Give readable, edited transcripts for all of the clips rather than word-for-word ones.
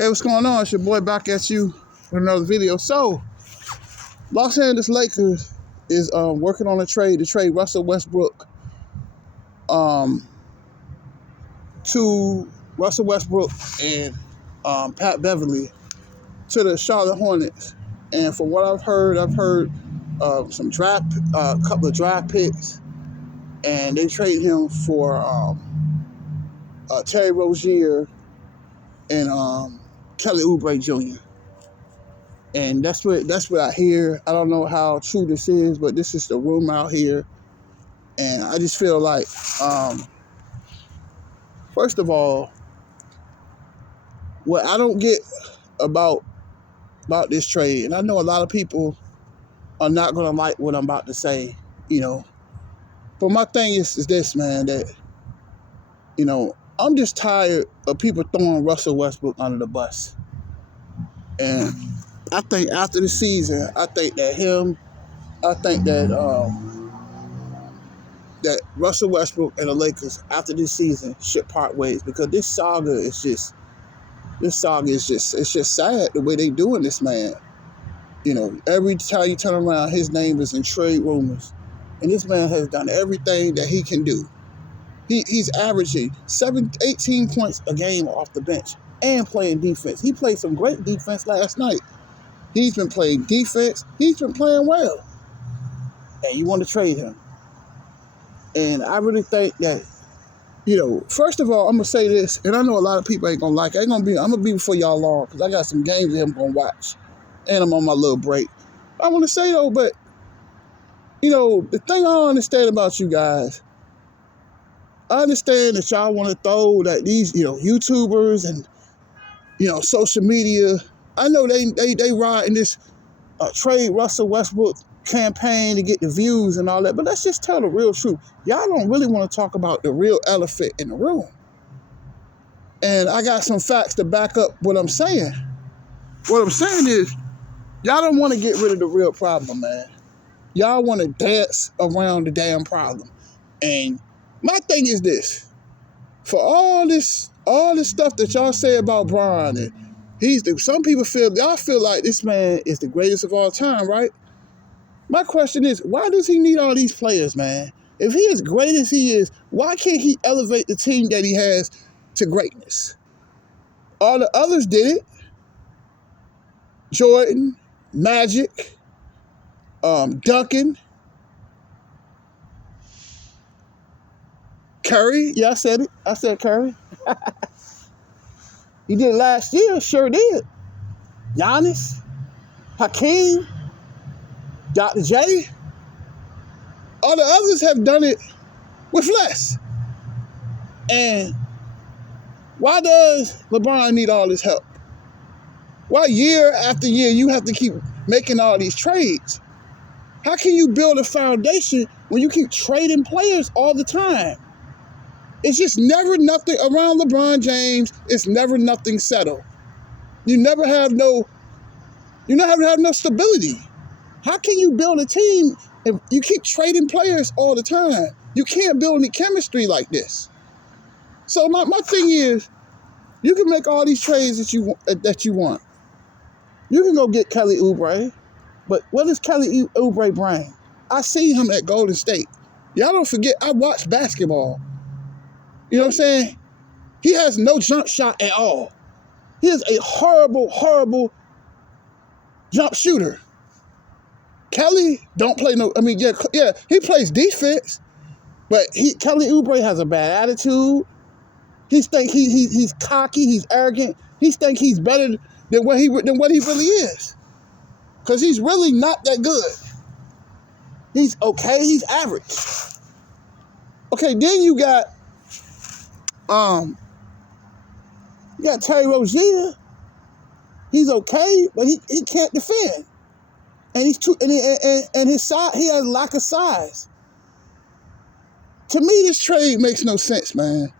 Hey, what's going on? It's your boy back at you with another video. So, Los Angeles Lakers is working on a trade to trade Russell Westbrook to Russell Westbrook and Pat Beverley to the Charlotte Hornets. And from what I've heard some couple of draft picks, and they trade him for Terry Rozier and Kelly Oubre Jr. And that's what I hear. I don't know how true this is, but this is the rumor out here. And I just feel like, first of all, what I don't get about this trade, and I know a lot of people are not gonna like what I'm about to say, But my thing is this, man, that I'm just tired of people throwing Russell Westbrook under the bus. And I think after the season, that Russell Westbrook and the Lakers after this season should part ways, because this saga is just sad the way they doing this, man. Every time you turn around, his name is in trade rumors, and this man has done everything that he can do. He's averaging 18 points a game off the bench and playing defense. He played some great defense last night. He's been playing defense. He's been playing well. And you want to trade him. And I really think that, first of all, I'm going to say this, and I know a lot of people ain't going to like it. I'm going to be before y'all long, because I got some games that I'm going to watch. And I'm on my little break. I want to say, though, but, the thing I don't understand about you guys, I understand that y'all want to throw that these, YouTubers and, social media, I know they ride in this trade Russell Westbrook campaign to get the views and all that, but let's just tell the real truth. Y'all don't really want to talk about the real elephant in the room. And I got some facts to back up what I'm saying. What I'm saying is, y'all don't want to get rid of the real problem, man. Y'all want to dance around the damn problem. And my thing is this: for all this stuff that y'all say about Bron, and some people feel like this man is the greatest of all time, right? My question is, why does he need all these players, man? If he is great as he is, why can't he elevate the team that he has to greatness? All the others did it. Jordan, Magic, Duncan, Curry. Yeah, I said it. I said Curry. He did it last year. Sure did. Giannis, Hakeem, Dr. J. All the others have done it with less. And why does LeBron need all this help? Why year after year you have to keep making all these trades? How can you build a foundation when you keep trading players all the time? It's just never nothing around LeBron James. It's never nothing settled. You never have no stability. How can you build a team if you keep trading players all the time? You can't build any chemistry like this. So my thing is, you can make all these trades that you want. You can go get Kelly Oubre, but what does Kelly Oubre bring? I see him at Golden State. Y'all don't forget, I watch basketball. You know what I'm saying? He has no jump shot at all. He is a horrible, horrible jump shooter. Kelly don't play he plays defense, but Kelly Oubre has a bad attitude. He think he's cocky, he's arrogant. He think he's better than what he really is, because he's really not that good. He's okay. He's average. Okay, then you got Terry Rozier. He's okay, but he can't defend. And he's and his size, he has lack of size. To me, this trade makes no sense, man.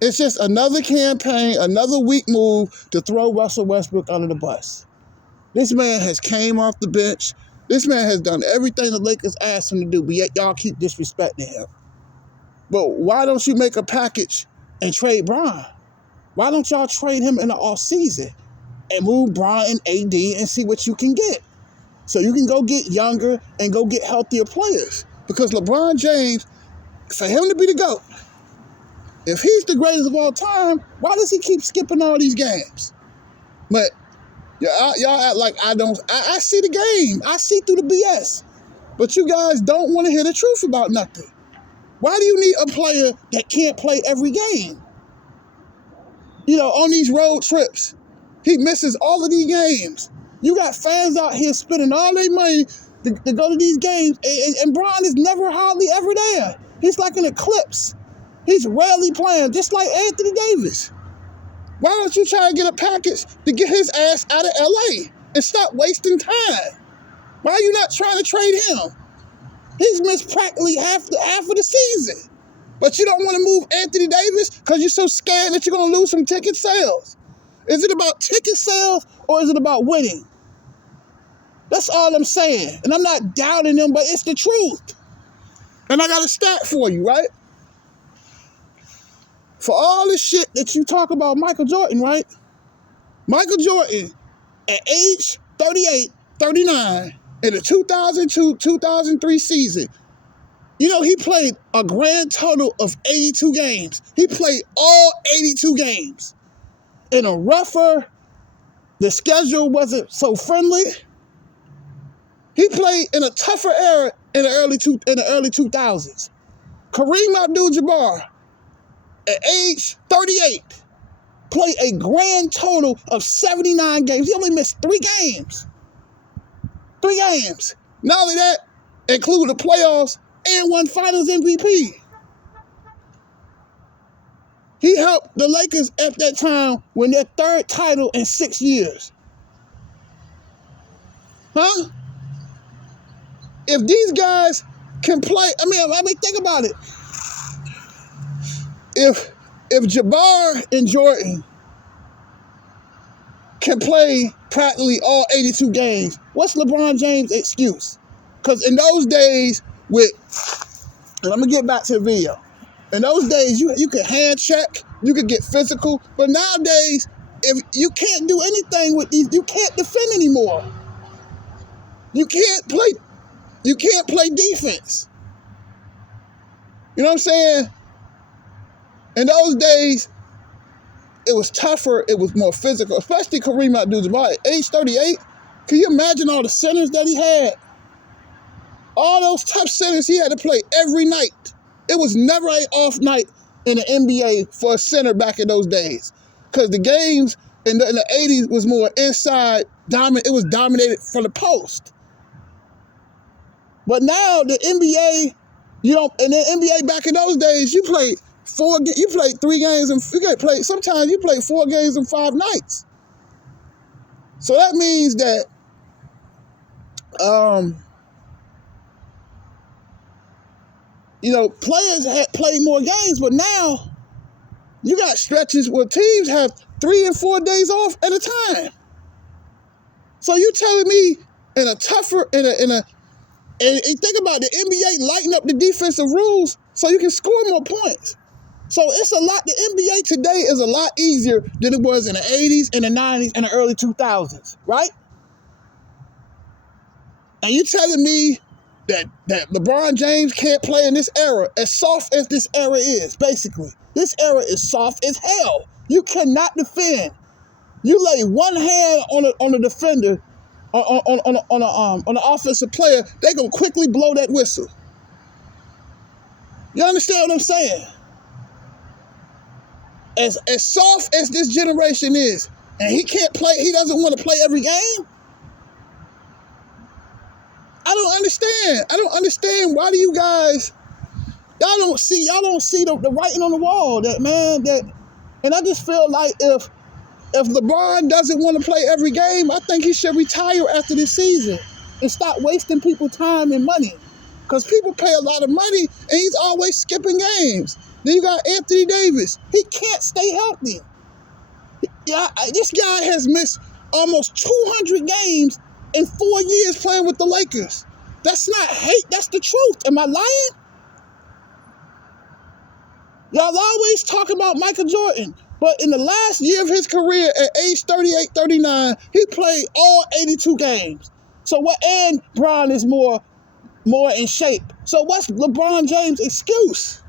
It's just another campaign, another weak move to throw Russell Westbrook under the bus. This man has came off the bench. This man has done everything the Lakers asked him to do, but yet y'all keep disrespecting him. But why don't you make a package and trade Bron? Why don't y'all trade him in the offseason and move Bron and AD and see what you can get? So you can go get younger and go get healthier players. Because LeBron James, for him to be the GOAT, if he's the greatest of all time, why does he keep skipping all these games? But y'all act like I don't. I see the game. I see through the BS. But you guys don't want to hear the truth about nothing. Why do you need a player that can't play every game? You know, on these road trips, he misses all of these games. You got fans out here spending all their money to go to these games, and Bron is never hardly ever there. He's like an eclipse. He's rarely playing, just like Anthony Davis. Why don't you try to get a package to get his ass out of LA and stop wasting time? Why are you not trying to trade him? He's missed practically half of the season. But you don't want to move Anthony Davis because you're so scared that you're going to lose some ticket sales. Is it about ticket sales or is it about winning? That's all I'm saying. And I'm not doubting them, but it's the truth. And I got a stat for you, right? For all the shit that you talk about Michael Jordan, right? Michael Jordan, at age 38, 39, in the 2002-2003 season, you know, he played a grand total of 82 games. He played all 82 games. In a rougher, the schedule wasn't so friendly. He played in a tougher era in the early 2000s. Kareem Abdul-Jabbar, at age 38, played a grand total of 79 games. He only missed 3 games. 3 games. Not only that, included the playoffs and won Finals MVP. He helped the Lakers at that time win their 3rd title in 6 years. Huh? If these guys can play, I mean, think about it. If Jabbar and Jordan can play practically all 82 games, what's LeBron James' excuse? Because in those days, and I'm going to get back to the video. In those days, you could hand check, you could get physical, but nowadays, if you can't do anything with these, you can't defend anymore. You can't play defense. You know what I'm saying? In those days, it was tougher, it was more physical, especially Kareem Abdul-Jabbar at age 38. Can you imagine all the centers that he had? All those tough centers he had to play every night. It was never an off night in the NBA for a center back in those days. Because the games in the 80s was more inside, it was dominated from the post. But now the NBA, in the NBA back in those days, you played 3 games and sometimes you played 4 games in 5 nights. So that means that players had played more games, but now you got stretches where teams have 3 and 4 days off at a time. So you telling me and think about the NBA lighten up the defensive rules so you can score more points. So it's a lot. The NBA today is a lot easier than it was in the 80s, in the 90s, and the early 2000s, right? And you telling me that LeBron James can't play in this era, as soft as this era is, basically. This era is soft as hell. You cannot defend. You lay one hand on a defender, on an offensive player, they gonna quickly blow that whistle. You understand what I'm saying? As soft as this generation is, and he can't play, he doesn't want to play every game. I don't understand. Why do you guys, y'all don't see the writing on the wall, and I just feel like if LeBron doesn't want to play every game, I think he should retire after this season and stop wasting people's time and money. Because people pay a lot of money and he's always skipping games. Then you got Anthony Davis. He can't stay healthy. This guy has missed almost 200 games in 4 years playing with the Lakers. That's not hate, that's the truth. Am I lying? Y'all always talk about Michael Jordan. But in the last year of his career at age 38, 39, he played all 82 games. So what? And Bron is more in shape. So what's LeBron James' excuse?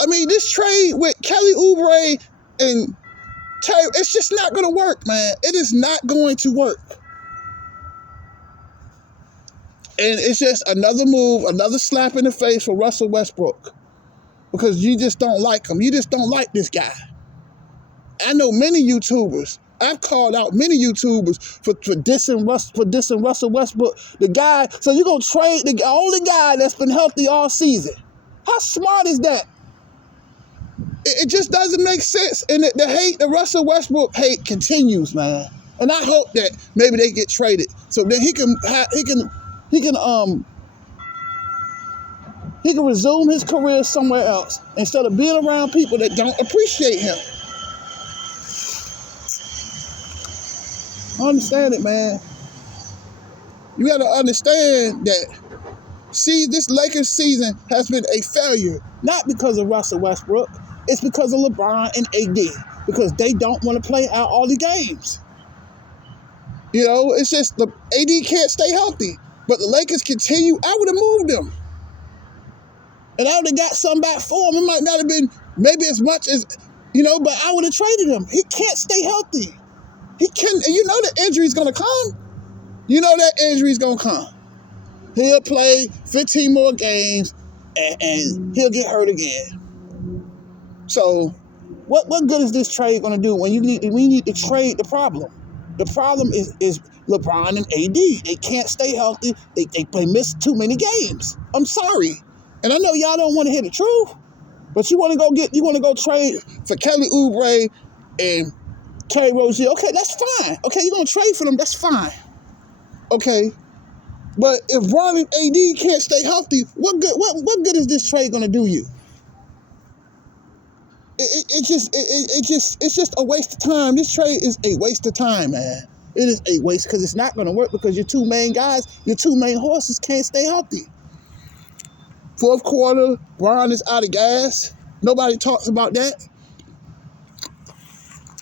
I mean, this trade with Kelly Oubre and Terry, it's just not going to work, man. It is not going to work. And it's just another move, another slap in the face for Russell Westbrook. Because you just don't like him. You just don't like this guy. I know many YouTubers. I've called out many YouTubers for dissing Russell Westbrook. The guy, so you're going to trade the only guy that's been healthy all season. How smart is that? It just doesn't make sense. And the Russell Westbrook hate continues, man. And I hope that maybe they get traded so that he can resume his career somewhere else instead of being around people that don't appreciate him. I understand it, man. You got to understand that, this Lakers season has been a failure, not because of Russell Westbrook. It's because of LeBron and AD, because they don't want to play out all the games. You know, it's just the AD can't stay healthy, but the Lakers continue. I would have moved them. And I would have got something back for him. It might not have been maybe as much as, but I would have traded him. He can't stay healthy. He can, and you know the injury's going to come. You know that injury's going to come. He'll play 15 more games and he'll get hurt again. So what good is this trade going to do when we need to trade the problem? The problem is LeBron and AD. They can't stay healthy. They miss too many games. I'm sorry. And I know y'all don't want to hear the truth, but you want to go trade for Kelly Oubre and Terry Rozier. Okay, that's fine. Okay, you're going to trade for them. That's fine. Okay. But if Bron and AD can't stay healthy, what good is this trade going to do you? It's just a waste of time. This trade is a waste of time, man. It is a waste because it's not going to work because your two main guys, your two main horses can't stay healthy. Fourth quarter, Bron is out of gas. Nobody talks about that.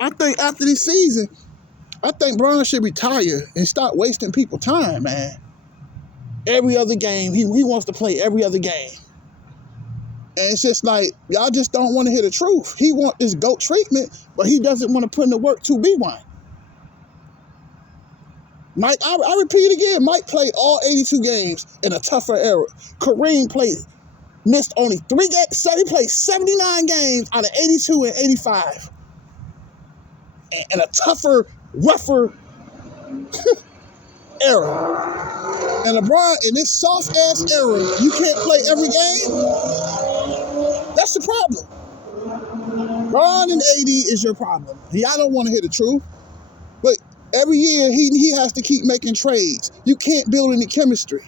I think after this season, Bron should retire and stop wasting people's time, man. Every other game, he wants to play every other game. And it's just like, y'all just don't want to hear the truth. He want this GOAT treatment, but he doesn't want to put in the work to be one. Mike, I repeat again, Mike played all 82 games in a tougher era. Kareem missed only 3 games. He played 79 games out of 82 and 85. And a tougher, rougher era. And LeBron, in this soft-ass era, you can't play every game? That's the problem. Bron and AD is your problem. Y'all don't want to hear the truth. But every year, he has to keep making trades. You can't build any chemistry.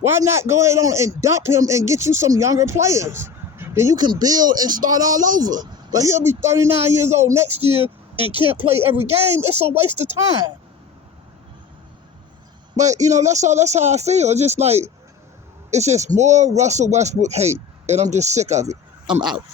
Why not go ahead on and dump him and get you some younger players? Then you can build and start all over. But he'll be 39 years old next year and can't play every game. It's a waste of time. But, that's how I feel. It's just more Russell Westbrook hate. And I'm just sick of it. I'm out.